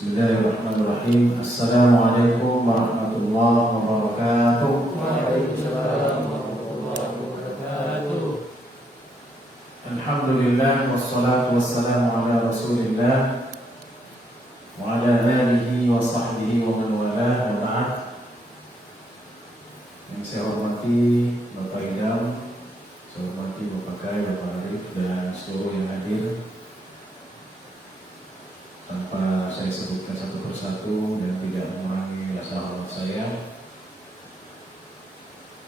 Bismillahirrahmanirrahim. Assalamualaikum warahmatullahi wabarakatuh. Waalaikumsalam warahmatullahi wabarakatuh. Alhamdulillah wassalatu wassalamu ala Rasulillah wa ala alihi wa sahbihi wa man walah wa ba'd. Yang saya hormati Bapak Idam, saya hormati Bapak Kai, Bapak Arif dan seluruh yang hadir. Tanpa saya sebutkan satu persatu dan tidak mengurangi rasa hormat saya,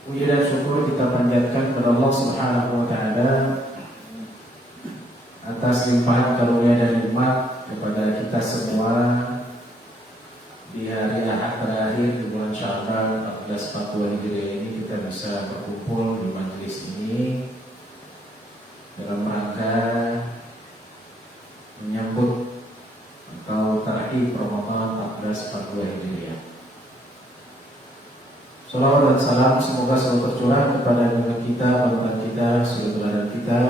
puji dan syukur kita panjatkan kepada Allah Subhanahu wa Ta'ala atas limpahan karunia dan nikmat kepada kita semua di hari Ahad terakhir di bulan Sya'ban 1442 Hijriah ini. Kita bisa berkumpul di majelis ini dalam rangka menyambut atau terakhir Ramadan 1442 Hijriah. Salawat dan salam semoga selalu tercurah kepada junjungan kita, panutan kita, suri teladan kita,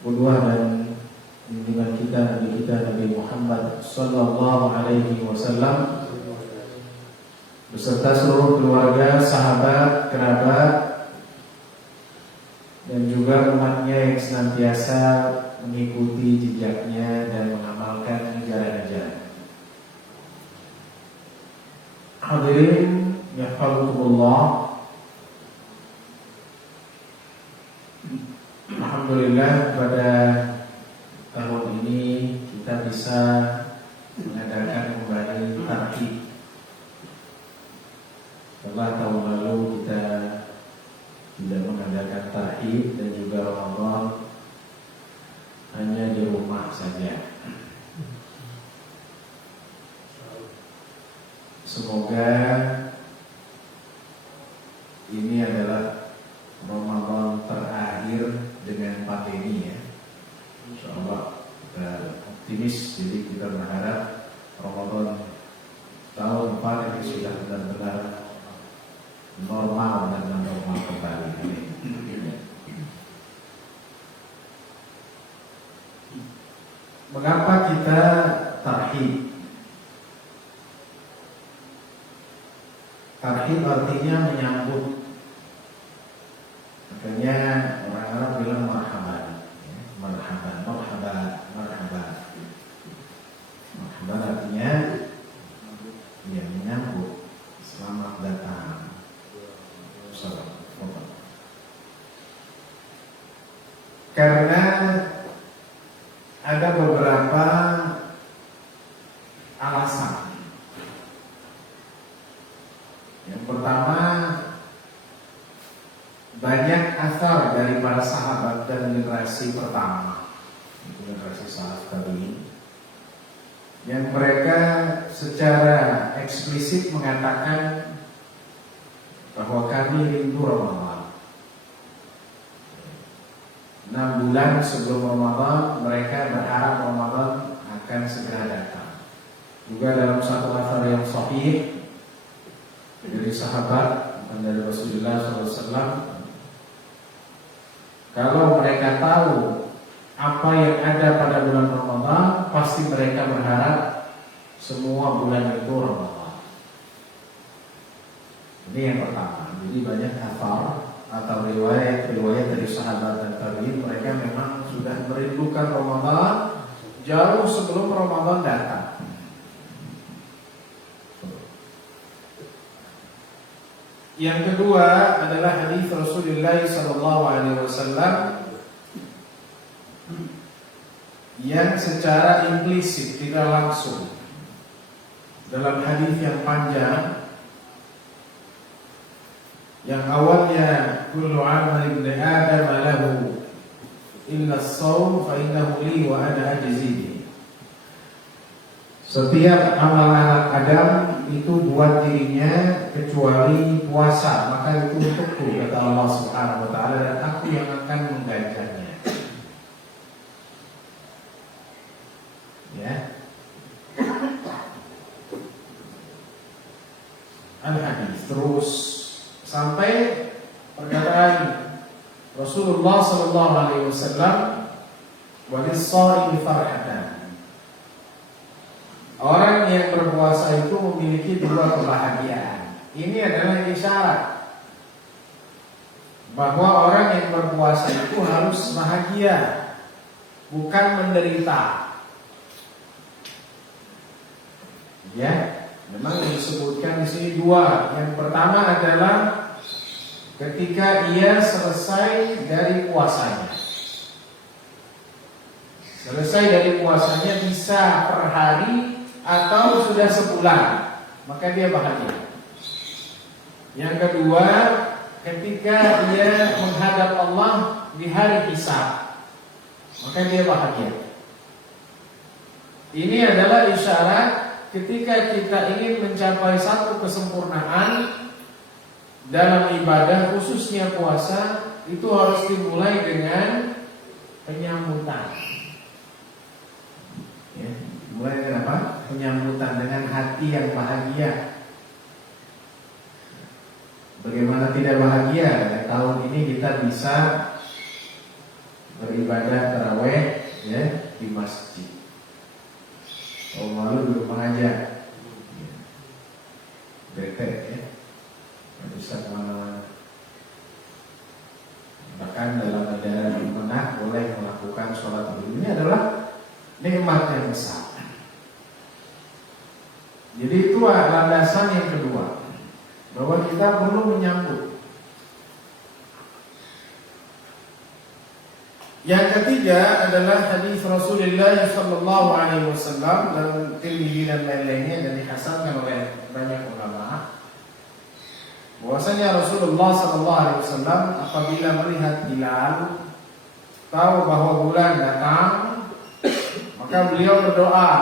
qudwah dan junjungan kita, Nabi Muhammad sallallahu alaihi wasallam beserta seluruh keluarga, sahabat, kerabat dan juga umatnya yang senantiasa mengikuti jejaknya dan mengamalkan ajaran-ajaran. Hadirin yahfazukumullah. Alhamdulillah pada tahun ini kita bisa mengadakan kembali tarhib. Setelah tahun lalu kita tidak mengadakan tarhib dan juga Ramadan hanya di rumah saja. Semoga ini adalah Ramadan terakhir dengan pandemi ya. Insyaallah kita optimis, jadi kita berharap Ramadan tahun depan ini sudah benar-benar normal dan normal kembali. Mengapa kita tarhib? Tarhib artinya menyambut. Makanya orang Arab bilang marhaban, ya, marhaban, marhaban, marhaban. Marhaban artinya ya menyambut, selamat datang. Karena ada beberapa alasan. Yang pertama, banyak asar dari para sahabat dan generasi pertama, generasi salaf tabi'in, yang mereka secara eksplisit mengatakan bahwa kami rindu Ramadan. 6 bulan sebelum Ramadan mereka berharap Ramadan akan segera datang. Juga dalam satu asar yang sahih dari sahabat dan dari Rasulullah SAW, kalau mereka tahu apa yang ada pada bulan Ramadan, pasti mereka berharap semua bulan itu Ramadan. Ini yang pertama. Jadi banyak asar atau riwayat dari sahabat dan tabi'in, mereka memang sudah merindukan Ramadan jauh sebelum Ramadan datang. Yang kedua adalah hadis Rasulullah SAW yang secara implisit, tidak langsung, dalam hadis yang panjang yang awalnya kullu amal ibn Adam lahu illa as-shaum fa innahu li wa ana ajzi. Setiap amal anak Adam itu buat dirinya kecuali puasa, maka itu untukku, kata Allah Subhanahu wa Ta'ala, dan aku yang akan mengganjarnya. Ya. Al-hadis terus sampai perkataan Rasulullah sallallahu alaihi wasallam, "Walis-shaimi farhatan." orang yang berpuasa itu memiliki dua kebahagiaan. Ini adalah isyarat bahwa orang yang berpuasa itu harus bahagia, bukan menderita. Ya, memang disebutkan di sini dua. Yang pertama adalah ketika ia selesai dari puasanya. Selesai dari puasanya bisa per hari atau sudah sebulan, maka dia bahagia. Yang kedua, ketika ia menghadap Allah di hari hisab, maka dia bahagia. Ini adalah isyarat ketika kita ingin mencapai satu kesempurnaan dalam ibadah, khususnya puasa, itu harus dimulai dengan penyambutan. Ya, mulai dengan apa? Penyambutan dengan hati yang bahagia. Bagaimana tidak bahagia? Tahun ini kita bisa beribadah tarawih ya di masjid. Tahun lalu di rumah aja. Bete ya. Nggak bisa kemana-mana. Bahkan dalam negara di mana boleh melakukan sholat dulu. Ini adalah nikmat yang besar. Jadi itu landasan yang kedua, bahwa kita perlu menyambut. Yang ketiga adalah hadis Rasulullah sallallahu alaihi wasallam dalam Tirmidzi dan lain-lainnya, dan dihasankan oleh banyak ulama. Bahwasanya Rasulullah sallallahu alaihi wasallam apabila melihat hilal, tahu bahwa bulan datang, maka beliau berdoa.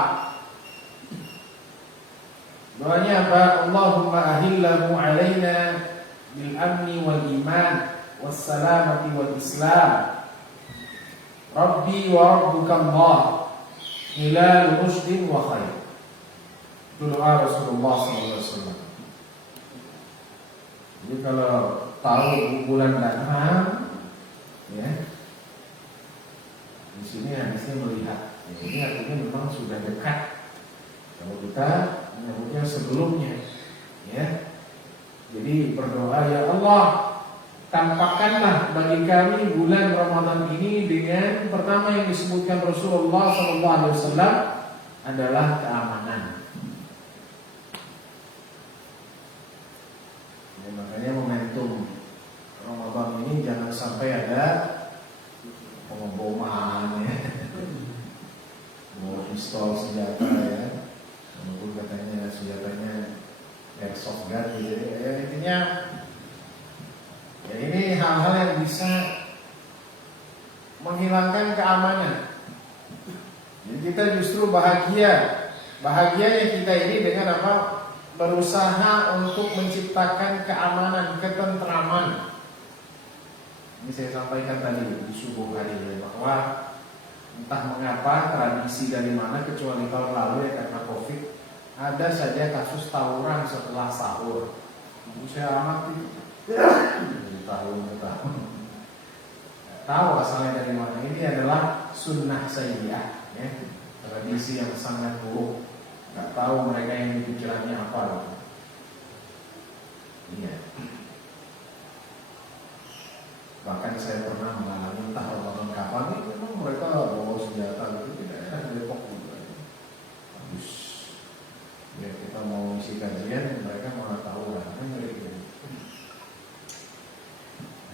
Doanya apa? Allahumma ahillahu alaina bil amni wal iman was salamati wal islam. Rabbi wa rabbuka Allah hilal rushdin wa khair. Itu doa Rasulullah SAW. Jadi kalau tahu bulan datang, ya, di sini hadisnya melihat. Ya, ini artinya memang sudah dekat. Kalau kita menyebutnya sebelumnya, ya. Jadi berdoa, ya Allah, tampakkanlah bagi kami bulan Ramadan ini dengan pertama yang disebutkan Rasulullah SAW adalah keamanan. Ya, makanya momentum Ramadan ini jangan sampai ada pengeboman ya, mau pistol senjata ya, walaupun katanya senjatanya airsoft gun gitu ya, intinya. Ya, ini hal-hal yang bisa menghilangkan keamanan. Jadi kita justru bahagia. Bahagianya kita ini dengan apa? Berusaha untuk menciptakan keamanan, ketentraman. Ini saya sampaikan tadi di subuh hari ini, bahwa entah mengapa tradisi dari mana, kecuali tahun lalu ya karena COVID, ada saja kasus tawuran setelah sahur. Ibu saya amati tahun ke tahun. Tahu asalnya dari mana? Ini adalah sunnah sayyi'ah, ya, tradisi yang sangat buruk. Nggak tahu mereka yang pikirannya apa. Iya. Bahkan saya pernah mengalami entah Ramadan kapan ini, memang mereka bawa senjata gitu, tidak ada Depok juga. Habis ya kita mau isi kajian, mereka mau tahu lah, kan gitu.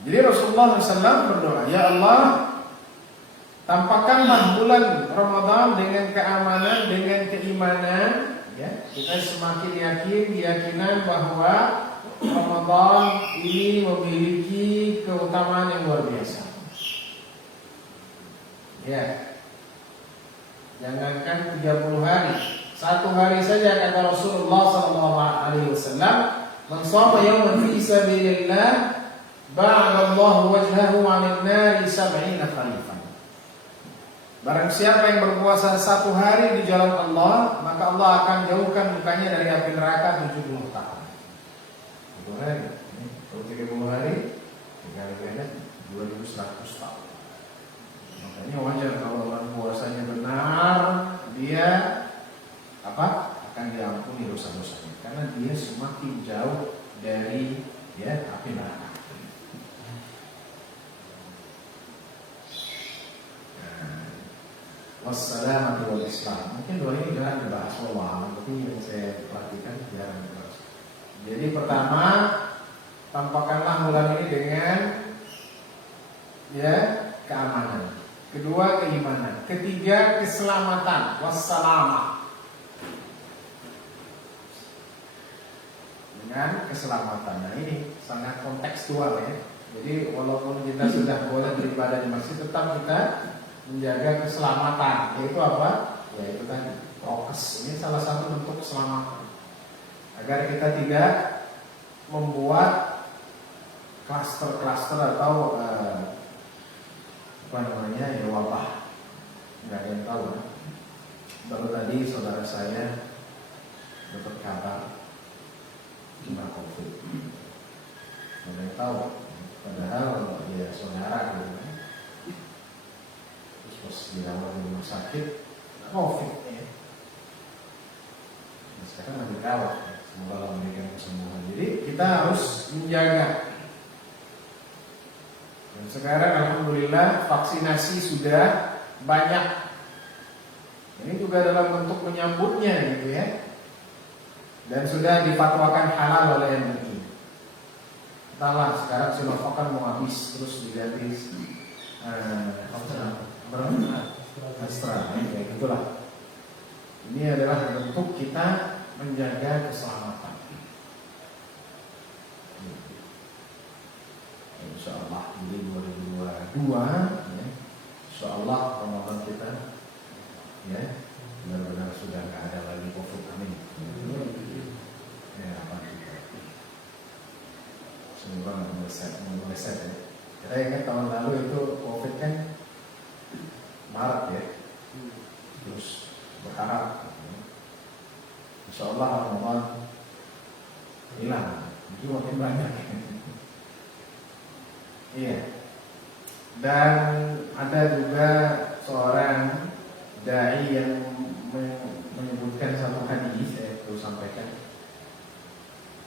Jadi Rasulullah SAW berdoa, ya Allah, tampakkanlah bulan Ramadan dengan keamanan, dengan keimanan. Ya, kita semakin yakin, keyakinan bahwa Ramadan ini memiliki keutamaan yang luar biasa. Ya, jangankan 30 hari, 1 hari saja kata Rasulullah SAW, man shama yawman fi sabilillah ba'adallahu wajhahu 'anil nari 70 khalifan. Barang siapa yang berpuasa 1 hari di jalan Allah, maka Allah akan jauhkan mukanya dari api neraka 70 tahun. 1 hari. Kalau 30 hari, 3 kali 2100 tahun. Makanya wajar kalau orang puasanya benar, dia apa? ya api neraka. Wassalamatu wal Islam. Mungkin dua ini jarang dibahas Allah, tapi yang saya perhatikan jarang dibahas. Jadi pertama, tampakkanlah bulan ini dengan ya keamanan. Kedua, keimanan. Ketiga, keselamatan. Wassalamah. Dengan keselamatan. Nah ini sangat kontekstual ya. Jadi walaupun kita sudah boleh beribadah di masjid, tetap kita menjaga keselamatan. Yaitu apa? Yaitu tadi prokes. Ini salah satu bentuk keselamatan. Agar kita tidak membuat klaster-klaster atau apa namanya ya wabah. Nggak ada yang tahu. Baru tadi saudara saya dapat kabar kena COVID. Nggak ada yang tahu. Padahal ya saudara gitu kan. Terus dirawat di rumah sakit COVID ya. Nah, sekarang lagi dirawat ya. Semoga Allah memberikan kesembuhan. Jadi kita harus menjaga. Dan sekarang alhamdulillah vaksinasi sudah banyak. Ini juga dalam bentuk menyambutnya gitu ya. Dan sudah difatwakan halal oleh MUI. Entahlah sekarang Sinovac kan mau habis terus diganti Astra, ya gitulah. Ini adalah bentuk kita menjaga keselamatan. Insyaallah di 2022, ya, Insyaallah Ramadan kita, ya benar-benar sudah nggak ada lagi COVID, amin. Ya apa kita? Semoga nggak meleset ya. Kita ingat tahun lalu itu COVID kan Maret ya, terus berharap Insyaallah Ramadan hilang, itu makin banyak. Iya. Dan ada juga seorang dai yang menyebutkan satu hadis, saya perlu sampaikan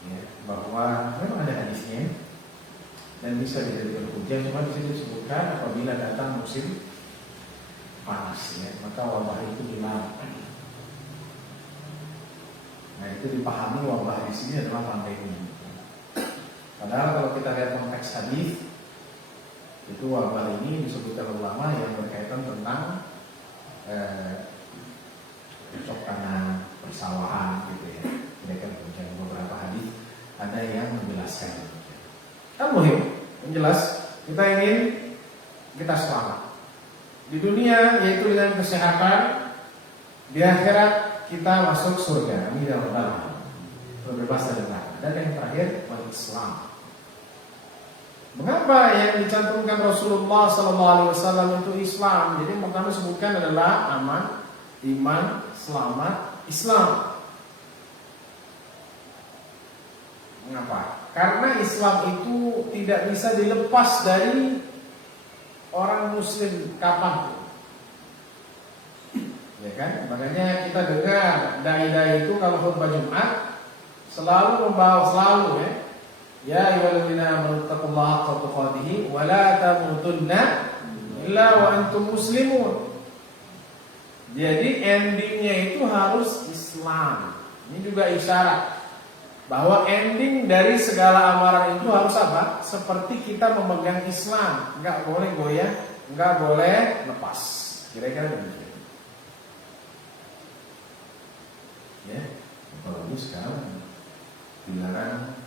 ya, bahwa memang ada hadisnya dan bisa dijadikan hujah. Cuma di sini disebutkan apabila datang musim panas ya, maka wabah itu hilang. Nah itu dipahami wabah di sini adalah pandemi. Padahal kalau kita lihat konteks hadis, itu wabah ini disebutkan ulama yang berkaitan tentang cocok tanam, persawahan gitu ya. Mereka punya beberapa hadis ada yang menjelaskan. Kan muhim, menjelas kita ingin kita selamat di dunia yaitu dengan kesehatan, di akhirat kita masuk surga. Amin ya rabbal alamin. Terbebas dari neraka. Dan yang terakhir Islam. Mengapa yang dicantumkan Rasulullah SAW itu Islam? Jadi yang pertama sebutkan adalah aman, iman, selamat, Islam. Mengapa? Karena Islam itu tidak bisa dilepas dari orang Muslim kapan. Ya kan? Makanya kita dengar dai-dai itu kalau khutbah Jumat selalu membawa ya ayyuhalladzina amanu taqullaha haqqa tuqatih wa la tamutunna illa wa antum muslimun. Jadi endingnya itu harus Islam. Ini juga isyarat bahwa ending dari segala amaran itu harus apa? Seperti kita memegang Islam, enggak boleh goyah, enggak boleh lepas. Kira-kira begitu. Ya, apalagi sekarang dilarang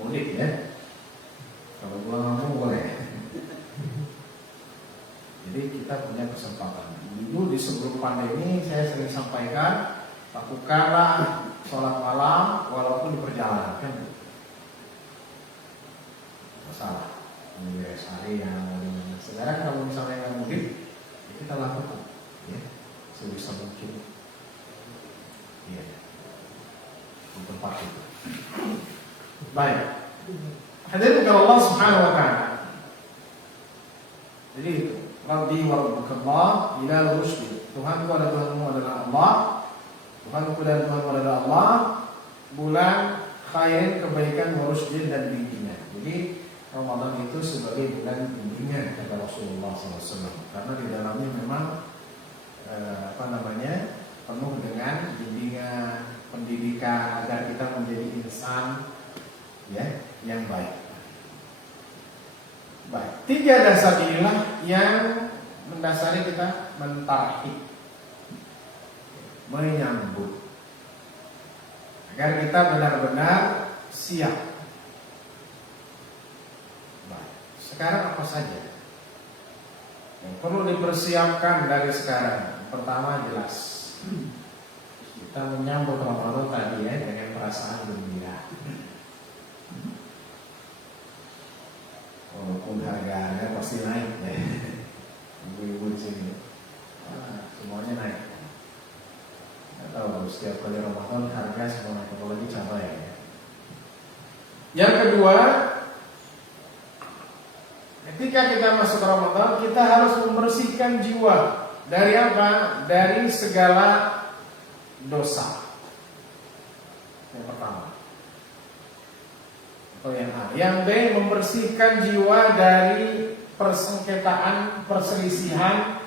mudik ya. Kalau pulang kampung boleh. Jadi kita punya kesempatan. Dulu di sebelum pandemi saya sering sampaikan, lakukanlah sholat malam walaupun di perjalanan kan. Masalah. Ini hari yang sekarang kalau misalnya nggak mudik, ya kita lakukan, ya sebisa mungkin. Iya. Di tempat itu. Baik. Hadirin kepada Allah Subhanahu wa taala. Jadi itu, Rabbi wa rabbukallah ilal rusydi. Tuhanku adalah Tuhanmu adalah Allah. Tuhanku dan Tuhanmu adalah Allah. Bulan khairin, kebaikan, warusdin, dan bimbingan. Jadi Ramadan itu sebagai bulan bimbingan kata Rasulullah SAW, karena di dalamnya memang penuh dengan bimbingan, pendidikan agar kita menjadi insan ya yang baik. Baik, 3 dasar inilah yang mendasari kita mentarhib, menyambut, agar kita benar-benar siap. Baik, sekarang apa saja yang perlu dipersiapkan dari sekarang? Pertama, jelas kita menyambut Ramadan tadi ya dengan perasaan gembira. Walaupun harganya pasti naik ya. Ibu-ibu di sini semuanya naik. Nggak tahu setiap kali Ramadan harga semua naik, apalagi cabai ya. Yang kedua, ketika kita masuk Ramadan, kita harus membersihkan jiwa. Dari apa? Dari segala dosa. Yang pertama. Atau yang A. Yang B, membersihkan jiwa dari persengketaan, perselisihan,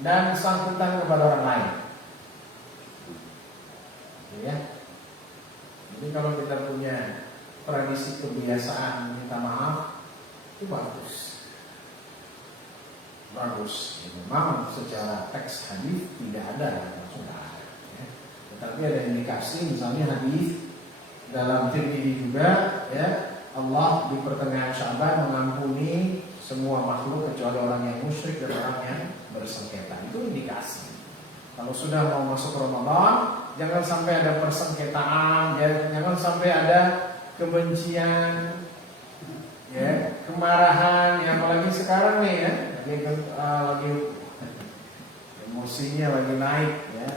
dan sangkutan kepada orang lain. Ya. Jadi kalau kita punya tradisi kebiasaan minta maaf, itu bagus. Memang secara teks hadis tidak ada, sudah. Ya. Tetapi ada indikasi, misalnya hadis dalam Tirmidzi juga, ya, Allah di pertengahan Sya'ban mengampuni semua makhluk kecuali orang yang musyrik dan orang yang bersengketa. Itu indikasi. Kalau sudah mau masuk Ramadan, jangan sampai ada persengketaan, jangan sampai ada kebencian, ya, kemarahan. Yang apalagi sekarang nih ya, lagi emosinya lagi naik ya,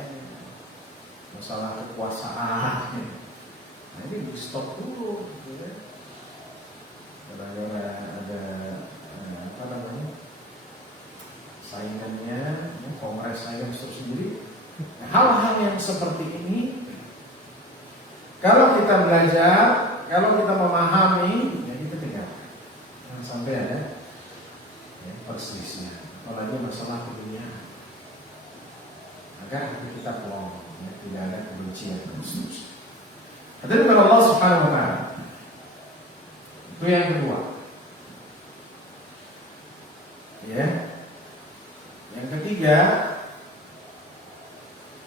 masalah kekuasaan. Nah ini di stop dulu, gitu ya. Ada saingannya, kongres saingan tersendiri. Hal-hal yang seperti ini, kalau kita belajar, kalau kita memahami, ya kita tinggalkan. Jangan sampai ada perselisihan, apalagi masalah dunia, agar kita pelong, ya, tidak ada kebencian terus. Kata Allah Subhanahu Wa Taala. Itu yang kedua. Ya. Yang ketiga,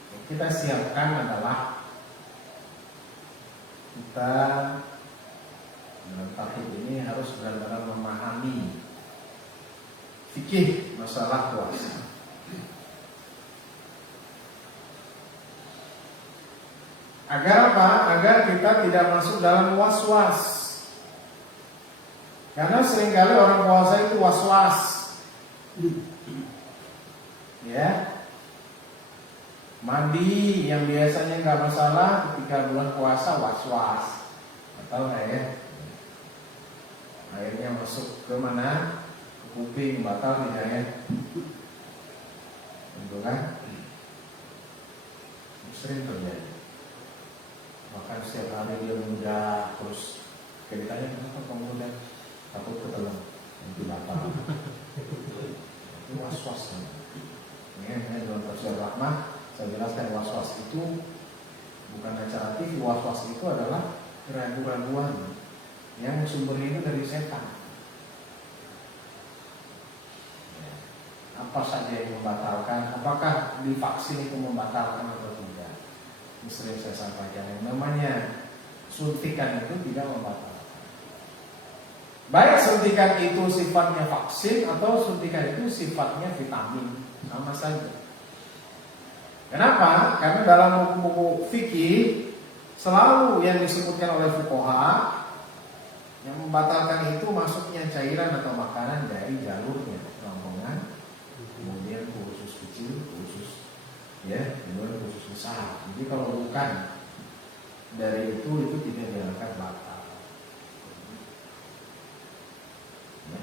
yang kita siapkan adalah kita dalam tauhid ini harus benar-benar memahami fikih masalah puasa. Agar apa? Agar kita tidak masuk dalam was-was. Karena seringkali orang puasa itu was-was. Ya. Mandi yang biasanya nggak masalah, ketika bulan puasa was-was. Tahu nggak ya? Airnya masuk ke mana? Ke kuping, batal tidak ya? Tentu kan? Sering terjadi. Bahkan setiap hari dia mudah, terus ceritanya kenapa kamu mudah? Takut ketelan, nanti batal. Itu was-was. Ini dalam tafsir Rahmah saya jelaskan, was-was itu bukan acara TV. Was-was itu adalah keraguan-keraguan yang sumbernya itu dari setan. Apa saja yang membatalkan? Apakah divaksin itu membatalkan atau tidak? Ini sering saya sampaikan, yang namanya suntikan itu tidak membatalkan. Baik suntikan itu sifatnya vaksin atau suntikan itu sifatnya vitamin, sama saja. Kenapa? Karena dalam buku-buku fikih selalu yang disebutkan oleh fuqaha, yang membatalkan itu masuknya cairan atau makanan dari jalurnya, rombongan, kemudian usus kecil, usus ya, kemudian usus besar. Jadi kalau bukan dari itu tidak dianggap batal. Ya.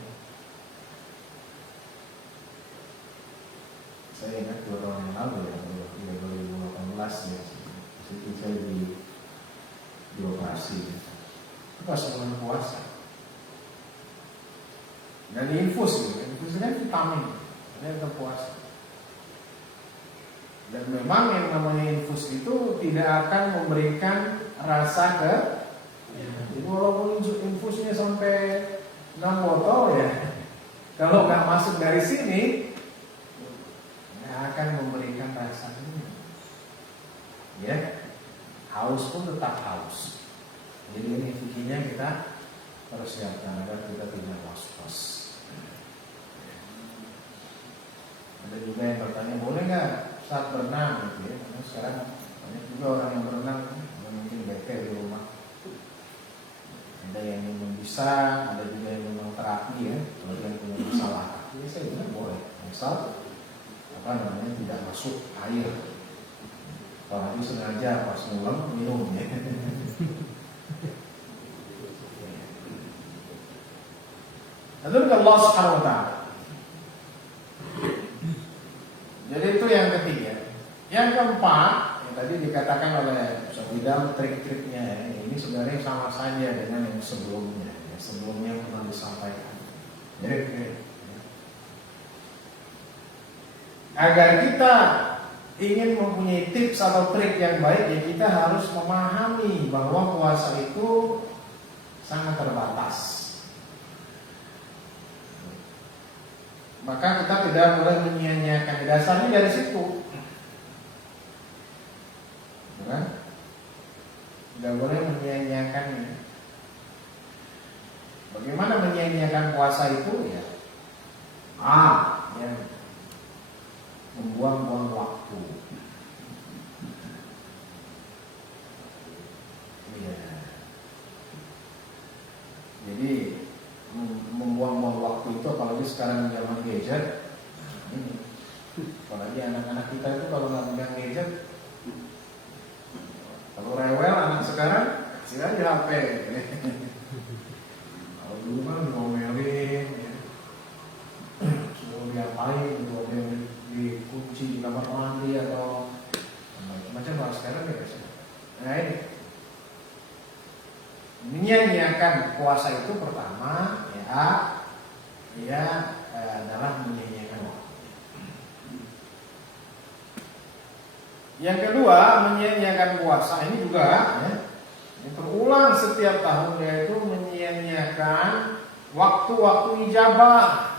Saya ingat 2 tahun yang lalu ya, 2018 ya, situ saya dioperasi. Itu pas bulan puasa. Dan infus gitu, infus kan vitamin, ada yang puasa. Dan memang yang namanya infus itu tidak akan memberikan rasa ke. Jadi walaupun infusnya sampai 6 botol ya, kalau nggak masuk dari sini, nggak akan memberikan rasa ini. Ya, haus pun tetap haus. Jadi ini fikihnya kita persiapkan agar kita tidak was-was. Ada juga yang bertanya, boleh nggak saat berenang gitu ya? Karena sekarang banyak juga orang yang berenang, mungkin bete di rumah. Ada yang memang bisa, ada juga yang memang terapi ya. Kalau yang punya masalah kaki, saya bilang boleh. Misal tidak masuk air. Apalagi sengaja pas ngulang minum ya. Lalu Allah Subhanahu wa Ta'ala. Jadi itu yang ketiga. Yang keempat, yang tadi dikatakan oleh Ustaz Idam, trik-triknya ya, ini sebenarnya sama saja dengan yang sebelumnya. Yang sebelumnya pernah disampaikan. Jadi, agar kita ingin mempunyai tips atau trik yang baik, ya kita harus memahami bahwa puasa itu sangat terbatas. Maka kita tidak boleh menyia-nyiakan. Dasarnya dari situ, bukan? Tidak boleh menyia-nyiakannya. Bagaimana menyia-nyiakan puasa itu? Ya, yang membuang-buang waktu. Ya. Jadi membuang-buang waktu itu, apalagi sekarang zaman gadget. Apalagi anak-anak kita itu kalau nggak pegang gadget, kalau rewel anak sekarang kasih aja HP. Kalau dulu kan ngomelin, ya. Suruh diapain, dikunci di kamar mandi atau macam-macam. Kalau sekarang ya bisa. Nah ini menyia-nyiakan puasa itu pertama adalah menyia-nyiakan waktu. Yang kedua, menyia-nyiakan puasa ini juga yang terulang setiap tahun, yaitu menyia-nyiakan waktu-waktu ijabah.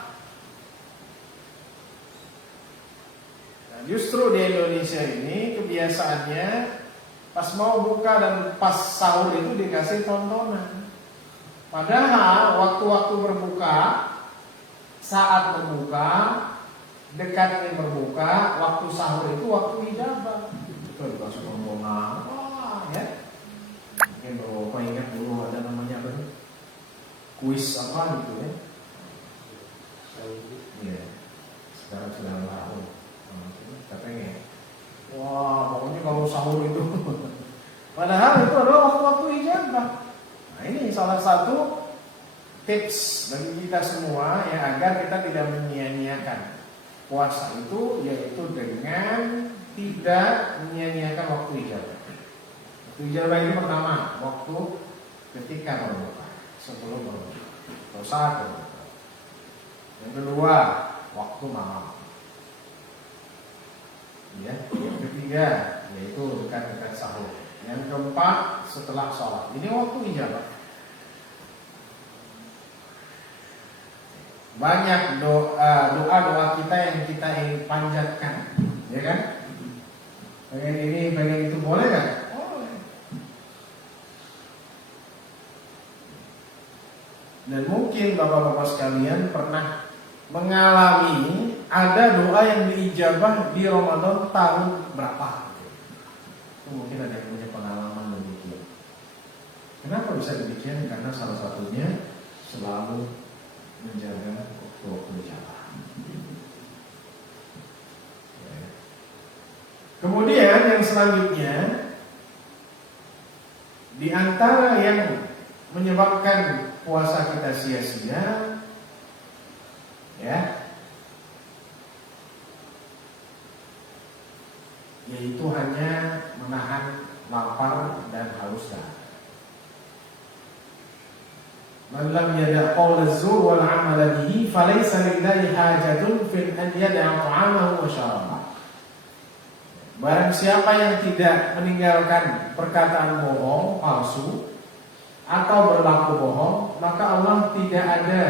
Nah, justru di Indonesia ini kebiasaannya pas mau buka dan pas sahur itu dikasih tontonan. Padahal waktu-waktu berbuka, saat berbuka, dekat ingin berbuka, waktu sahur itu waktu ijabah. Itu dikasih tontonan, ya. Mungkin Bapak ingat dulu ada namanya apa nih? Kuis apa gitu ya? Iya. Sekarang sudah tahun. Katanya. Wah, pokoknya kalau sahur itu. Padahal itu adalah waktu-waktu ijabah. Nah, ini salah satu tips bagi kita semua ya, agar kita tidak menyia-nyiakan puasa itu, yaitu dengan tidak menyia-nyiakan waktu ijabah. Waktu ijabah itu pertama, waktu ketika berbuka, sebelum berbuka, atau saat berbuka. Yang kedua, waktu malam. Ya, yang ketiga yaitu dekat-dekat sahur. Yang keempat setelah sholat. Ini waktu ijabah. Banyak doa kita yang kita ingin panjatkan, ya kan? Pengen ini, pengen itu, boleh kan? Boleh. Dan mungkin bapak-bapak sekalian pernah mengalami ada doa yang diijabah di Ramadan tahun berapa? Itu mungkin ada yang punya pengalaman demikian. Kenapa bisa demikian? Karena salah satunya selalu menjaga waktu ijabah. Kemudian yang selanjutnya, di antara yang menyebabkan puasa kita sia-sia, ya, yaitu hanya menahan lapar dan haus. Man lam yada' qawl az-zur wal 'amal bihi falaysa lillahi hajatun fil an yada'a ta'amahu wa syarabahu. Barang siapa yang tidak meninggalkan perkataan bohong, palsu atau berlaku bohong, maka Allah tidak ada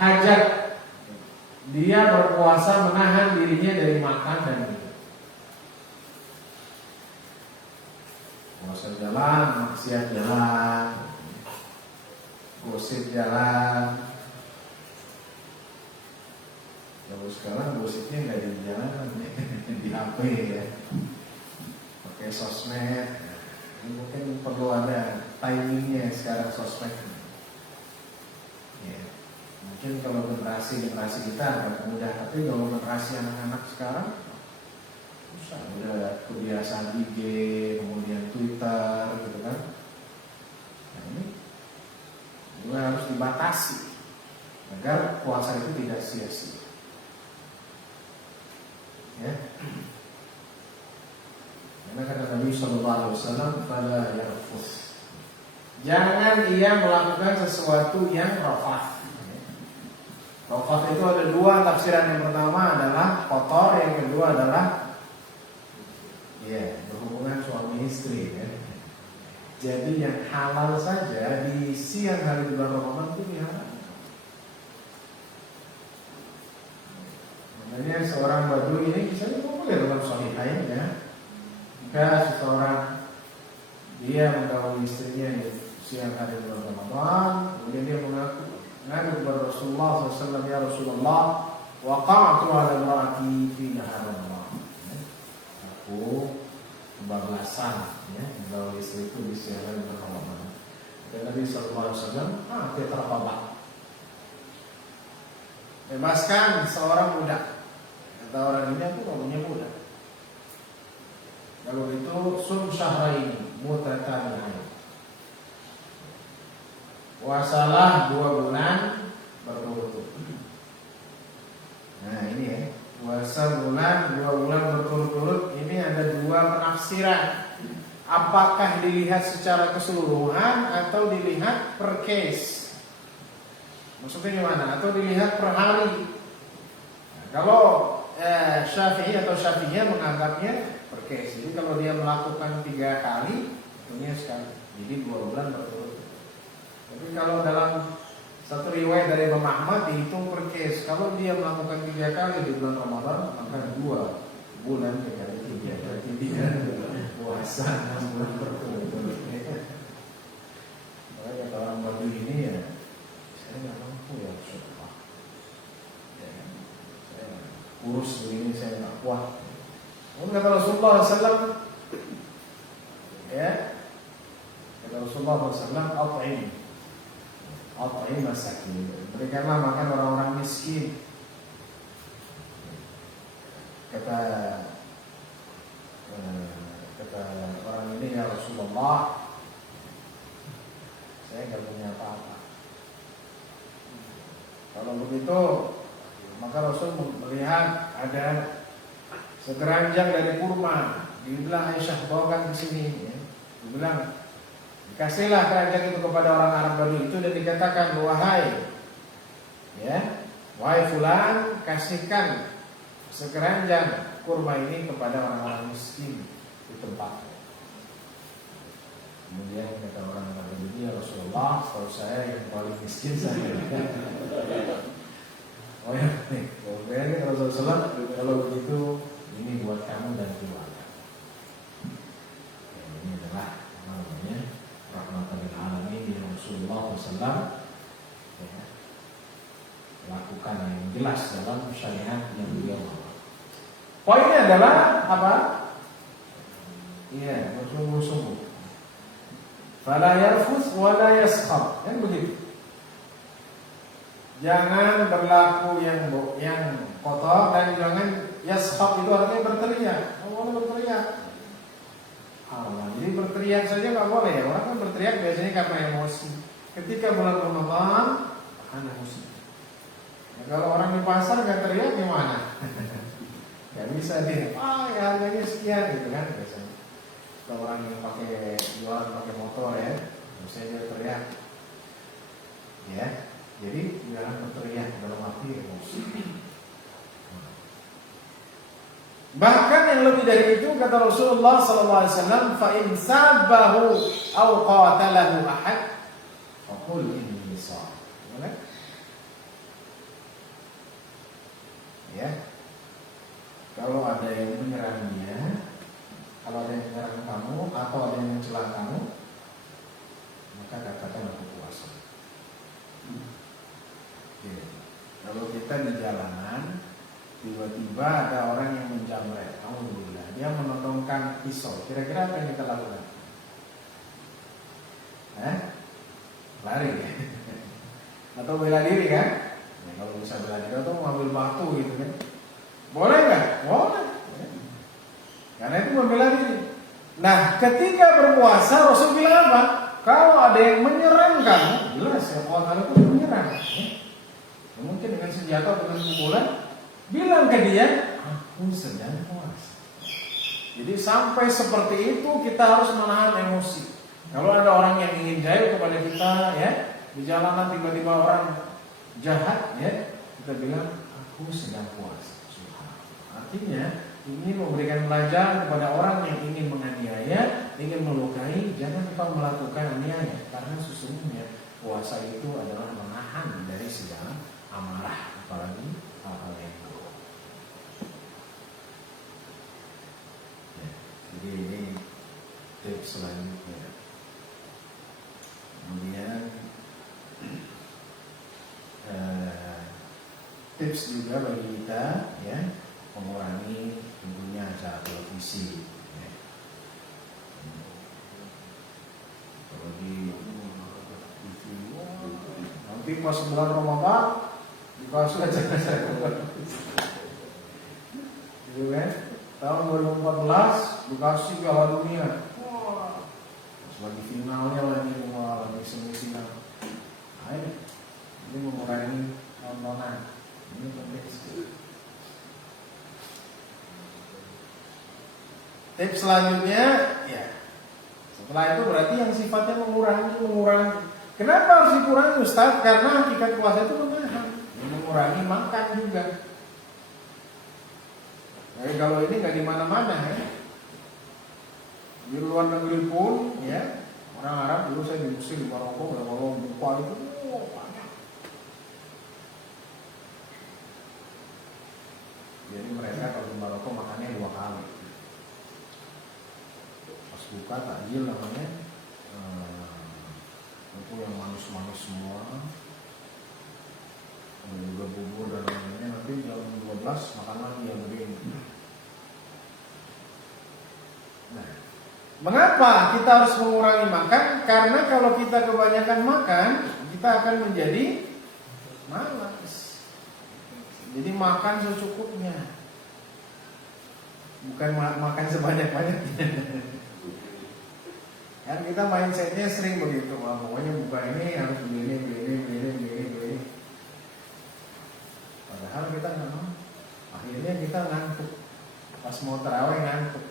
hajat dia berpuasa menahan dirinya dari makan dan minum. Puasa jalan, maksiat jalan, gosip jalan. Kalau sekarang gosipnya nggak di jalan, di HP ya, pakai sosmed. Ini mungkin perlu ada timingnya sekarang sosmed. Ya. Mungkin kalau generasi kita agak mudah, tapi kalau generasi anak-anak sekarang susah. Udah kebiasaan IG, kemudian Twitter, gitu kan. Nah, ini juga harus dibatasi agar puasa itu tidak sia-sia. Ya. Karena kata Nabi Sallallahu Alaihi Wasallam, "Fala yarfus." Jangan ia melakukan sesuatu yang rafath. Rafath itu ada dua tafsiran. Yang pertama adalah kotor, yang kedua adalah berhubungan suami istri. Ya. Jadi yang halal saja di siang hari bulan Ramadan itu diharamkan. Makanya seorang badui ini bisa populer dalam Sahihain ya. Jika seseorang dia menggauli istrinya di siang hari bulan Ramadan, kemudian dia mengaku kepada Rasulullah SAW, "Ya Rasulullah, waqa'tu 'ala imra'ati fi nahar Ramadan." Aku kebablasan ya, menggauli istriku di siang hari bulan Ramadan. Dan Nabi SAW, dia terpabak. Bebaskan seorang budak. Kata orang ini, aku gak punya budak. Kalau itu sum syahrain mutatabi'ain. Puasalah 2 bulan berturut-turut. Nah ini ya, puasa 2 bulan berturut-turut. Ini ada 2 penafsiran. Apakah dilihat secara keseluruhan atau dilihat per case? Maksudnya gimana? Atau dilihat per hari? Nah, kalau Syafi'i atau Syafi'iyah menganggapnya per case. Jadi kalau dia melakukan 3 kali, tentunya sekali. Jadi 2 bulan berturut-turut. Tapi kalau dalam satu riwayat dari Imam Ahmad dihitung per case. Kalau dia melakukan 3 kali di bulan Ramadan, maka 2 bulan dikali 3 berarti 3 puasa 6 bulan berturut-turut. Makanya kata orang Badui ini ya, saya nggak mampu ya, urus begini saya nggak kuat. Kemudian kata Rasulullah SAW, ya, kata Rasulullah SAW, at'im masakin, berikanlah makan orang-orang miskin. Kata orang ini, ya Rasulullah, saya nggak punya apa-apa. Kalau begitu, maka Rasul melihat ada sekeranjang dari kurma. Dia bilang, Aisyah, bawakan ke sini. Ya. Dia bilang, kasihlah keranjang itu kepada orang Arab Badui itu dan dikatakan, wahai fulan, kasihkan sekeranjang kurma ini kepada orang-orang miskin di tempat. Kemudian kata orang Arab Badui, ya Rasulullah, setahu saya yang paling miskin saya. Oh ya, nih, kemudian Rasulullah, kalau begitu ini buat kamu dan keluarga. Ya, ini adalah namanya rahmatan lil alamin di Rasulullah SAW. Ya, lakukan yang jelas dalam syariat yang beliau bawa. Poinnya adalah apa? Iya, bersungguh-sungguh. Fala yarfus wa la yaskhab, kan begitu. Jangan berlaku yang kotor dan jangan yashab itu artinya berteriak. Nggak boleh berteriak. Jadi berteriak saja nggak boleh ya. Orang kan berteriak biasanya karena emosi. Ketika bulan Ramadan akan emosi. Nah, kalau orang di pasar nggak teriak gimana? Nggak bisa dia. Ya harganya sekian gitu kan biasanya. Kalau orang yang jualan pakai motor ya, biasanya dia teriak. Ya, jadi jangan berteriak dalam arti emosi. Bahkan yang lebih dari itu kata Rasulullah SAW, fa in sabahu aw qatalahu ahad, faqul inni sha'im. Boleh? Ya. Kalau ada yang menyerang dia, kalau ada yang menyerang kamu atau ada yang mencela kamu, maka katakan aku puasa. Ya. Kalau kita di jalanan, tiba-tiba ada orang yang menjamret, alhamdulillah, dia menodongkan pisau. Kira-kira apa yang kita lakukan? Lari ya? Atau bela diri kan? Ya, kalau bisa bela diri atau mengambil batu gitu kan? Boleh nggak? Boleh. Ya. Karena itu membela diri. Nah, ketika berpuasa Rasul bilang apa? Kalau ada yang menyerang kamu, jelas ya, kalau itu menyerang. Ya, mungkin dengan senjata atau dengan pukulan, bilang ke dia, aku sedang puasa. Jadi sampai seperti itu kita harus menahan emosi. Kalau ada orang yang ingin jahil kepada kita, ya, di jalanan tiba-tiba orang jahat, ya, kita bilang, aku sedang puasa. Artinya ini memberikan pelajaran kepada orang yang ingin menganiaya, ingin melukai, jangan kau melakukan aniaya, karena sesungguhnya puasa itu adalah menahan dari segala amarah, apalagi hal-hal yang buruk. Ya, jadi ini tips selanjutnya. Kemudian tips juga bagi kita, ya, mengurangi tentunya acara televisi. Ya. Kalau di TV, nanti pas bulan Ramadan dikasih acara gitu kan? Tahun 2014 dikasih Piala Dunia. Wah, lagi finalnya lagi, wah, lagi semifinal. Ayo, ini mengurangi tontonan. Ini penting sekali. Tips selanjutnya, ya, setelah itu berarti yang sifatnya mengurangi. Kenapa harus dikurangi, Ustaz? Karena hakikat puasa itu menahan, mengurangi makan juga. Jadi kalau ini nggak di mana-mana, ya. Di luar negeri pun, ya, orang Arab dulu saya di Mesir, di Maroko, kalau buka itu, banyak. Jadi mereka kalau di Maroko makannya 2 kali. Buka takjil namanya, itu yang manis-manis semua, juga bubur dan lainnya. Nanti jam 12 makan lagi yang begini. Nah, mengapa kita harus mengurangi makan? Karena kalau kita kebanyakan makan, kita akan menjadi malas. Jadi makan secukupnya, bukan makan sebanyak-banyaknya. Kan kita mindsetnya sering begitu, pokoknya buka ini harus beli ini. Padahal kita nggak mau. Akhirnya kita ngantuk. Pas mau tarawih ngantuk.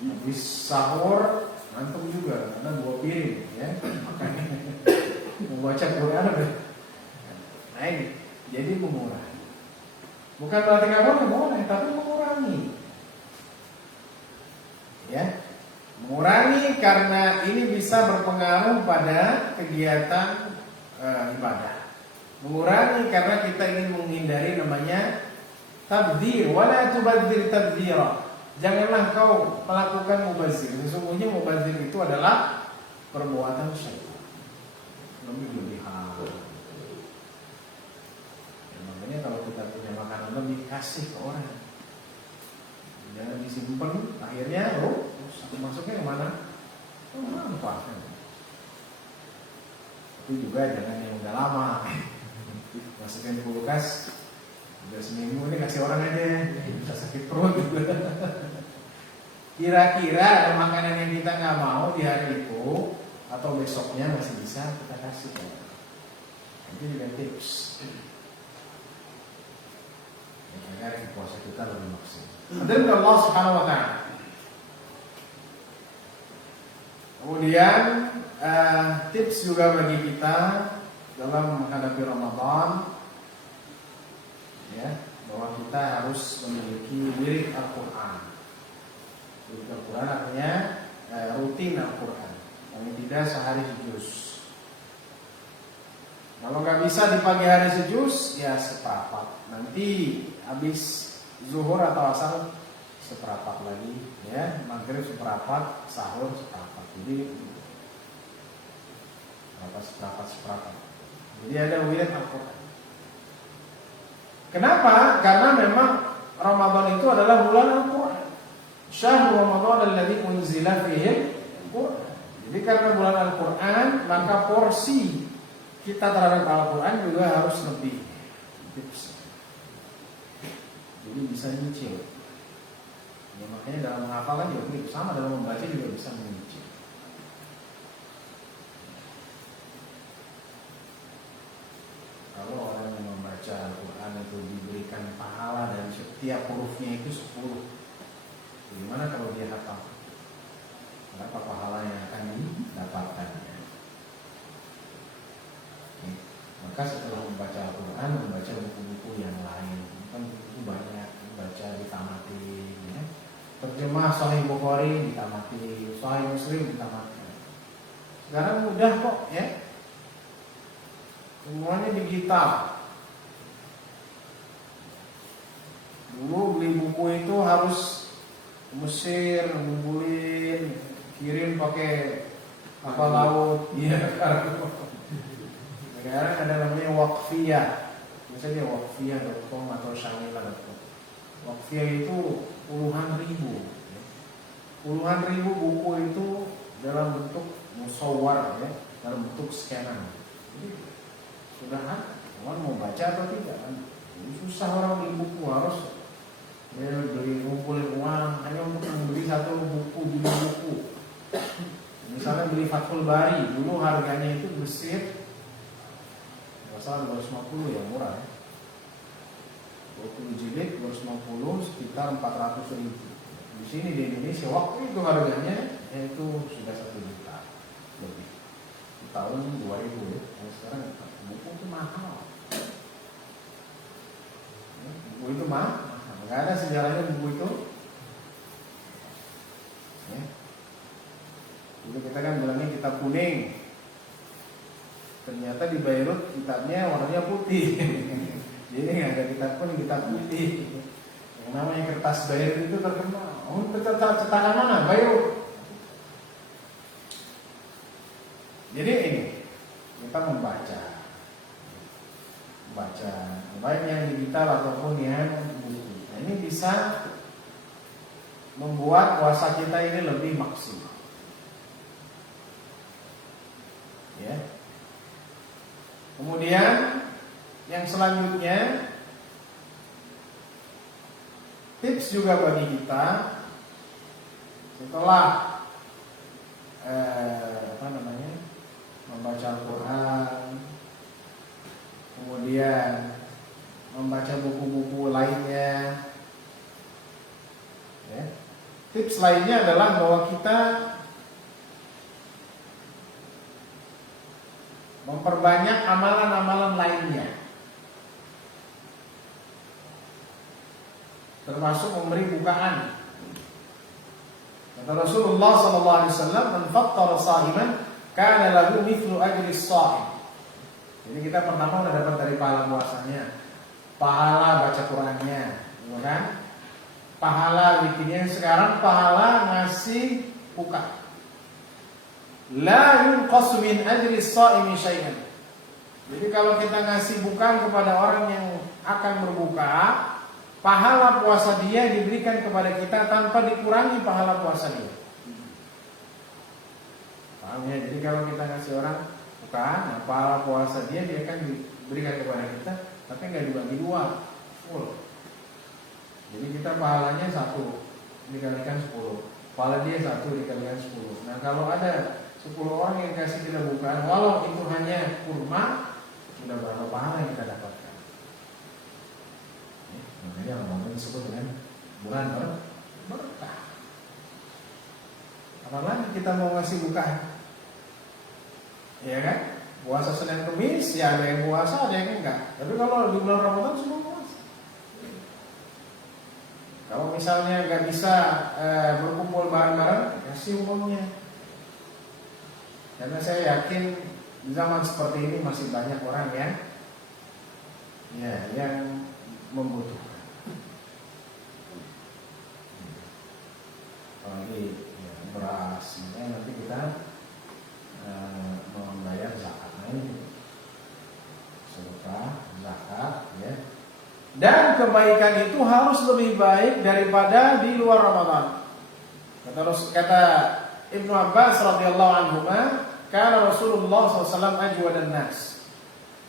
Habis sahur ngantuk juga karena 2 piring, ya. Makanya membaca Quran. Nah ini, jadi mengurangi. Bukan berarti nggak boleh, tapi mengurangi. Ya, mengurangi karena ini bisa berpengaruh pada kegiatan ibadah. Mengurangi karena kita ingin menghindari namanya tabdzir, wala tubadzir tabdzira. Janganlah kau melakukan mubazir. Sesungguhnya mubazir itu adalah perbuatan syaitan. Lebih berlebihan. Ya, makanya kalau kita punya makanan lebih, kasih ke orang. Jangan disimpan, akhirnya masuknya kemana? Lupa. Itu juga jangan yang udah lama. Masukin di kulkas, udah seminggu ini kasih orang aja, bisa sakit perut juga. Kira-kira ada makanan yang kita nggak mau di hari itu atau besoknya masih bisa kita kasih. Ini juga tips. Agar puasa kita lebih maksimal. Dan Allah Subhanahu wa Ta'ala. Kemudian tips juga bagi kita dalam menghadapi Ramadan, ya, bahwa kita harus memiliki wirid Al-Quran. Wirid Al-Quran artinya rutin Al-Quran, paling tidak sehari sejuz. Kalau nggak bisa di pagi hari sejuz, ya seperempat. Nanti habis zuhur atau asar seperempat lagi, ya, maghrib seperempat, sahur seperempat. Jadi seperempat. Jadi ada wirid Al-Quran. Kenapa? Karena memang Ramadan itu adalah bulan Al-Quran. Syahrul Ramadan alladzi unzila fihi Al-Quran. Jadi karena bulan Al-Quran, maka porsi kita terhadap Al-Quran juga harus lebih. Jadi bisa nyicil. Ya, makanya dalam menghafalkan juga begitu, sama dalam membaca juga bisa menyicil. Kalau orang yang membaca Al-Quran itu diberikan pahala dari setiap hurufnya itu 10. Bagaimana kalau dia hafal? Berapa pahala yang akan didapatkan? Maka setelah membaca Al-Quran, membaca buku-buku yang lain. Kan buku banyak, membaca ditamati, ya. Terjemah Sahih Bukhari ditamati, Sahih Muslim ditamati. Sekarang mudah kok, ya. Semuanya digital. Dulu beli buku itu harus ke Mesir, ngumpulin, kirim pakai kapal laut, iya. Sekarang ada namanya Waqfiyah, misalnya Waqfiyah.com atau Syamila.com. Waqfiyah itu puluhan ribu buku itu dalam bentuk musawwar, ya, dalam bentuk scanan. Jadi sudah orang mau baca atau tidak kan? Susah orang beli buku, harus beli ngumpulin uang hanya untuk membeli satu buku, judul buku. Misalnya beli Fathul Bari, dulu harganya itu Mesir masalah 250, ya murah, ya. 20 jilid 250 sekitar 400.000. Di sini di Indonesia waktu itu harganya yaitu sudah 1 juta lebih. Di tahun 2000, ya. Sekarang buku itu mahal. Buku itu mahal. Nggak ada sejarahnya buku itu. Ya. Dulu kita kan bilangnya kitab kuning. Ternyata di Beirut kitabnya warnanya putih. Jadi nggak ada kitab kuning, kitab putih. Yang namanya kertas Beirut itu terkenal. Oh, cetakan mana? Beirut. Jadi ini kita membaca, baik yang digital ataupun yang buku. Nah, ini bisa membuat puasa kita ini lebih maksimal. Ya. Kemudian yang selanjutnya, tips juga bagi kita setelah membaca Al-Quran, kemudian membaca buku-buku lainnya, ya. Tips lainnya adalah bahwa kita memperbanyak amalan-amalan lainnya, termasuk memberi bukaan. Kata Rasulullah SAW, "Man fattara sha'iman kana lahu mithlu ajri shaim." Jadi kita pertama udah dapat dari pahala puasanya, pahala baca Qur'annya, kan? Pahala bikinnya. Sekarang pahala ngasih buka. La yunqasu min ajri shaimi syai'an. Jadi kalau kita ngasih bukaan kepada orang yang akan berbuka, pahala puasa dia diberikan kepada kita tanpa dikurangi pahala puasa dia. Paham ya? Jadi kalau kita ngasih orang bukaan, nah pahala puasa dia akan diberikan kepada kita, tapi nggak dibagi dua, full. Jadi kita pahalanya 1 dikalikan 10, pahala dia 1 dikalikan 10. Nah kalau ada 10 orang yang kasih kita bukaan, walau itu hanya kurma, sudah berapa pahala yang kita dapatkan. Makanya Ramadan disebut dengan bulan berkah. Apalagi kita mau ngasih bukaan, ya kan? Puasa Senin Kamis, ya ada yang puasa, ada yang enggak. Tapi kalau di bulan Ramadan semua puasa. Kalau misalnya nggak bisa berkumpul bareng-bareng, kasih umumnya. Karena saya yakin di zaman seperti ini masih banyak orang yang membutuhkan. Apalagi beras, makanya nanti kita membayar zakat ini, sedekah, zakat, ya. Dan kebaikan itu harus lebih baik daripada di luar Ramadan. Kata Ibnu Abbas radhiyallahu anhu, karena Rasulullah SAW ajwadan nas.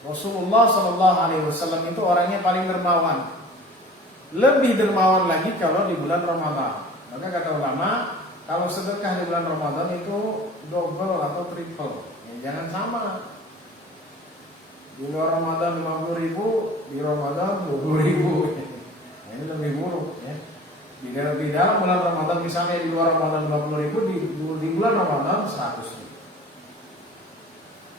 Rasulullah SAW itu orangnya paling dermawan. Lebih dermawan lagi kalau di bulan Ramadan. Maka kata ulama, kalau sedekah di bulan Ramadan itu double atau triple. Ya, jangan sama. Di luar Ramadan 50.000, di Ramadan 20.000. Nah, ini lebih buruk ya. Di dalam bulan Ramadan misalnya di luar Ramadan 50.000, di bulan Ramadan 100.000.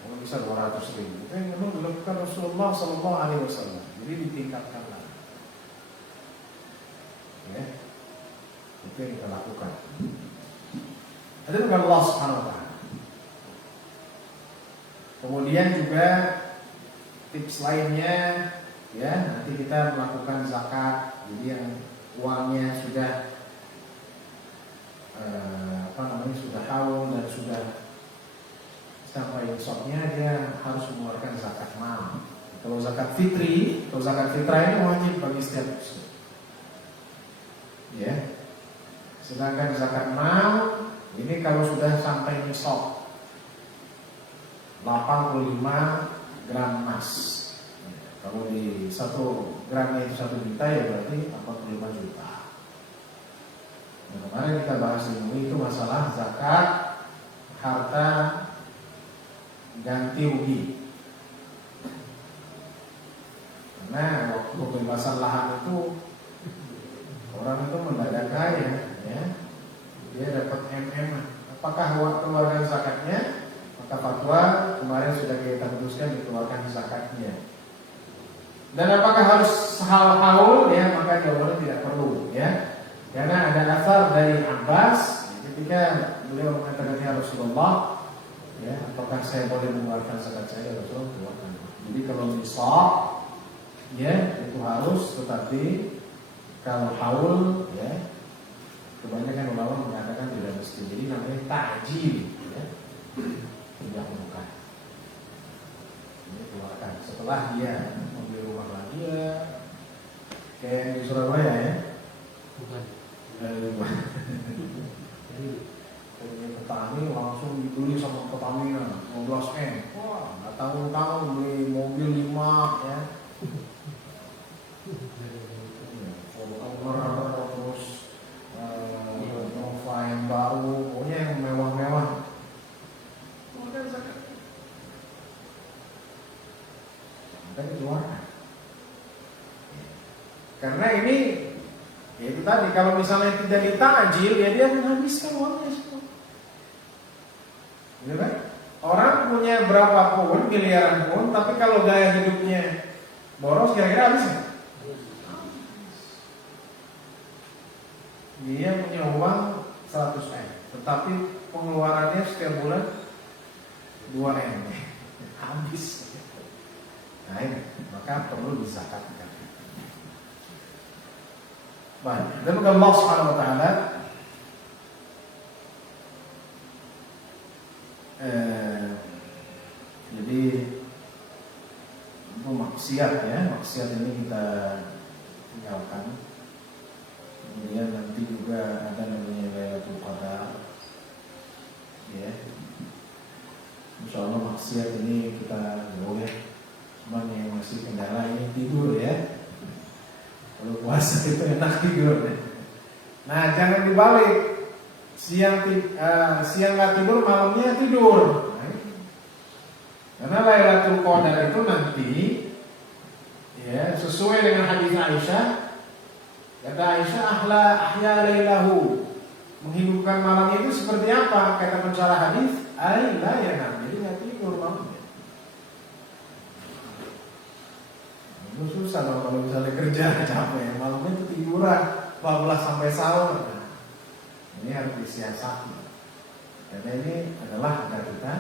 Kalau bisa 200.000. Itu yang memang dilakukan Rasulullah SAW. Jadi ditingkatkan lagi. Ya. Itu yang kita lakukan. Ada dengan Allah Subhanahu wa taala. Kemudian juga tips lainnya, ya, nanti kita melakukan zakat. Jadi yang uangnya sudah sudah haul dan sudah sampai nisabnya, dia harus mengeluarkan zakat mal. Kalau zakat fitri, atau zakat fitrah ini wajib bagi setiap muslim. Ya. Sedangkan zakat mal ini kalau sudah sampai nisab 85 gram emas. Kalau di 1 gramnya itu 1 juta, ya berarti 45 juta. Nah, kemarin kita bahas itu masalah zakat harta ganti rugi. Karena waktu pembebasan lahan itu orang itu mendadak kaya, ya. Dia dapat apakah keluarkan zakatnya? Maka fatwa kemarin sudah kita putuskan dikeluarkan zakatnya. Dan apakah harus haul? Ya, maka jawabannya tidak perlu, ya. Karena ada asar dari Abbas ketika beliau mengatakan, ya Rasulullah, ya, apakah saya boleh mengeluarkan zakat saya? Rasulullah keluarkan. Jadi kalau nisab, ya, itu harus, tetapi kalau haul, ya, kebanyakan ulama mengatakan tidak mesti. Jadi namanya ta'jil, ya. Tidak bukan. Ini keluarkan setelah dia membeli rumah lagi, ya, kayak di Surabaya, ya. Bukan. Jadi petani langsung dibeli sama Pertamina 15M. Wah, nggak tahu beli mobil 5, ya. Terus Nova yang baru, pokoknya yang mewah-mewah. Kita keluarkan. Karena ini, ya itu tadi, kalau misalnya tidak ditajil, ya dia menghabiskan uangnya semua. Gitu kan? Orang punya berapapun, miliaran pun, tapi kalau gaya hidupnya boros, kira-kira habis nggak? Dia punya uang 100M, tetapi pengeluarannya setiap bulan 2M. Habis. Nah ini, maka perlu dizakatkan. Baik, dan Allah Subhanahu wa taala jadi itu maksiat, ya. Maksiat ini kita tinggalkan. Kemudian nanti juga ada namanya Lailatul Qadar, ya. Insyaallah maksiat ini kita boleh. Cuman yang masih kendala ini tidur, ya. Kalau puasa itu enak tidur, ya. Nah, jangan dibalik. Siang nggak tidur, malamnya tidur. Nah, karena Lailatul Qadar itu nanti, ya, sesuai dengan hadis Aisyah. Kata Aisyah, ahya lailahu, menghidupkan malam itu seperti apa? Kata pensyarah hadis, la yanam, jadi nggak tidur. sudah capek, malam itu tiduran 14 sampai sahur. Nah, ini harus disiasati. Karena ini adalah agar kita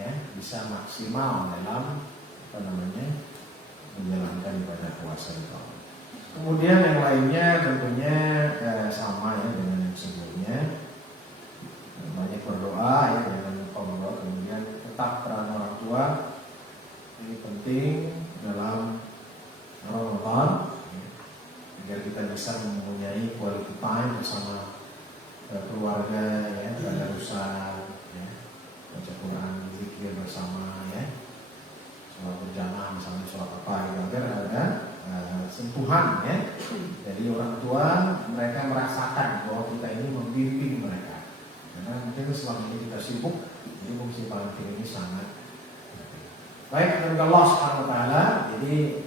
ya bisa maksimal dalam menjalankan ibadah puasa itu. Kemudian yang lainnya tentunya sama ya dengan yang sebelumnya, banyak berdoa ya, jangan lupa berdoa. Kemudian tetap peran orang tua ini penting dalam Ramadan ya, agar kita bisa mempunyai quality time bersama keluarga ya, tadarusan ya, baca Quran, zikir bersama ya, sholat berjamaah misalnya, sholat apa gitu, agar ada sentuhan ya dari orang tua, mereka merasakan bahwa kita ini membimbing mereka. Karena mungkin selama ini kita sibuk, jadi fungsi volunteer ini sangat baik dari Allah Subhanahu wa taala. Jadi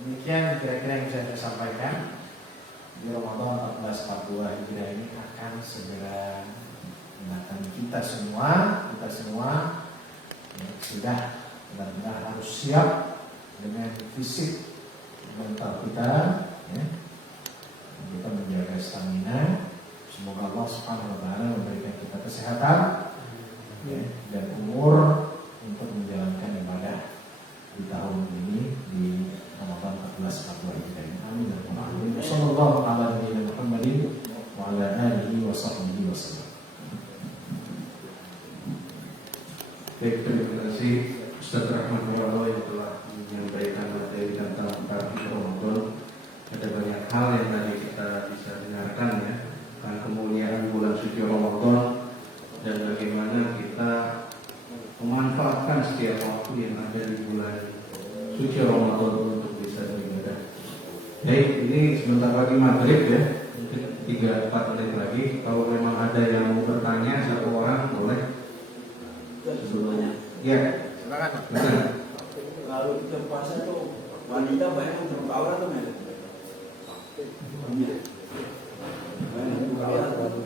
demikian kira-kira yang bisa saya sampaikan. Di Ramadan 1442 Hijriah ini akan segera mendatangi kita semua ya, sudah benar-benar harus siap dengan fisik mental kita ya. Kita menjaga stamina. Semoga Allah Subhanahu wa taala memberikan kita kesehatan ya, dan umur untuk menjalankan ibadah di tahun ini di Ramadan 1442 Hijriah. Amin ya rabbal alamin. Sallallahu ala nabiyina Muhammadin wa ala alihi wa sahbihi wasallam. Baik, terima kasih Ustaz Rahman Murado yang telah menyampaikan materi tentang tarikh Ramadan. Ada banyak hal yang tadi kita bisa dengarkan ya, tentang kemuliaan bulan suci Ramadan dan bagaimana kita memanfaatkan setiap waktu yang ada di bulan suci Ramadan untuk bisa beribadah. Baik, ini sebentar lagi maghrib ya, mungkin 3-4 menit lagi. Kalau memang ada yang mau bertanya satu orang boleh. Ya, Silakan. betul. Kalau kita puasa tuh wanita banyak yang terbuka aurat tuh men.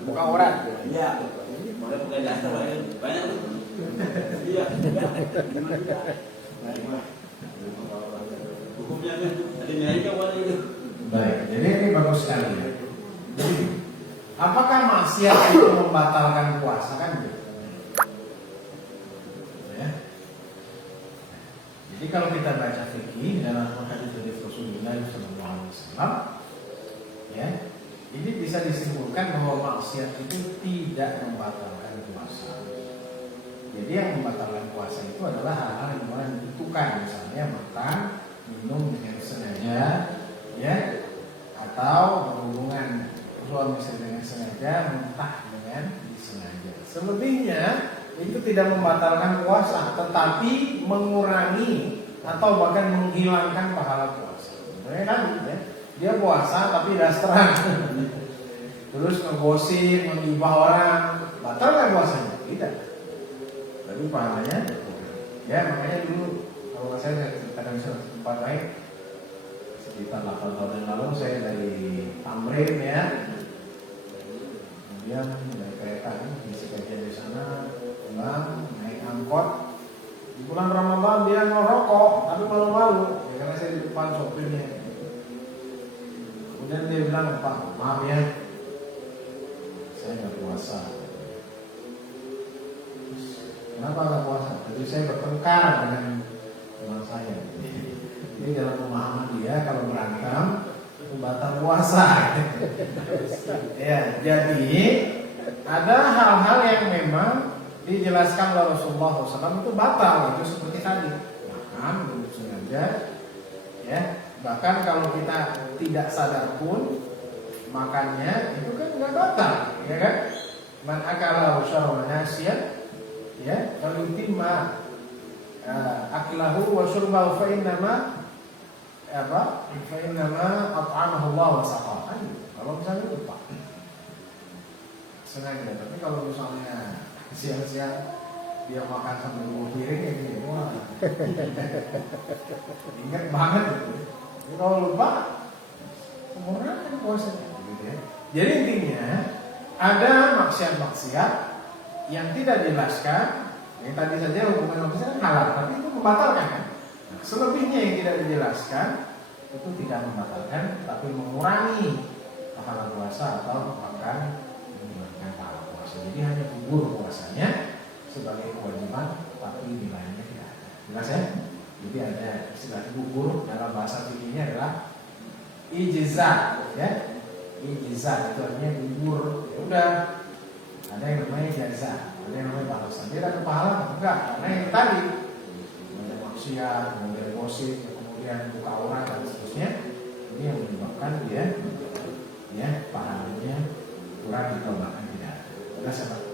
Buka aurat. Iya. Udah bukan dasar banyak tuh. Iya. Hukumnya kan ada nilainya wanita itu. Baik, jadi ini bagus sekali ya. Jadi, apakah maksiat itu membatalkan puasa kan gitu? Ya. Jadi kalau kita baca fikih dalam hadis dari Rasulullah SAW, ya, ini bisa disimpulkan bahwa maksiat itu tidak membatalkan puasa. Jadi yang membatalkan puasa itu adalah hal-hal yang orang dibutuhkan, misalnya makan, minum dengan sengaja, ya, atau berhubungan suami istri dengan sengaja, muntah dengan disengaja. Selebihnya itu tidak membatalkan puasa, tetapi mengurangi atau bahkan menghilangkan pahala puasa. Sebenarnya kan, ya, dia puasa tapi dasteran, terus ngegosip, menggibah orang, batal kan puasanya? Tidak. Tapi pahalanya, ya makanya dulu kalau saya ceritakan satu tempat lain, sekitar 8 tahun yang lalu saya dari Tamrin ya, kemudian naik kereta isi kajian di sana, pulang naik angkot. Di bulan Ramadan dia ngerokok, tapi malu-malu ya, karena saya di depan sopirnya. Kemudian dia bilang, "Pak, maaf ya, saya nggak puasa." Terus, kenapa nggak puasa? Tadi saya bertengkar dengan teman saya. Ini dalam pemahaman dia kalau berantem itu batal puasa. Ya, jadi ada hal-hal yang memang dijelaskan oleh Rasulullah SAW itu batal, itu seperti tadi makan dengan sengaja, ya. Bahkan kalau kita tidak sadar pun makannya itu kan nggak batal, ya kan? Man akala wa syaraba nasiyan, ya, kalau timma akilahu wa syurbahu fa innama at'amahu Allah wa saqahu. Kalau misalnya lupa sengaja, tapi kalau misalnya siang-siang dia makan sambil bawa piring ya gini, wah ingat banget itu. Jadi kalau lupa sempurnakan puasanya gitu ya. Jadi intinya ada maksiat-maksiat yang tidak dijelaskan, yang tadi saja hukuman maksiat halal, tapi itu membatalkan kan. Nah, selebihnya yang tidak dijelaskan itu tidak membatalkan, tapi mengurangi pahala puasa atau bahkan mengurangi pahala puasa. Jadi hanya gugur puasanya sebagai kewajiban, tapi nilainya tidak ada. Jelas ya? Jadi ada istilah gugur dalam bahasa fikihnya adalah ijza, ya. Ijza itu artinya gugur. Ya udah, ada yang namanya jaza, ada yang namanya balasan. Dia dapat pahala enggak? Karena yang tadi banyak maksiat, kemudian deposit, kemudian buka aurat dan seterusnya, ini yang menyebabkan dia ya pahalanya kurang atau bahkan tidak ada. Jelas ya, Pak?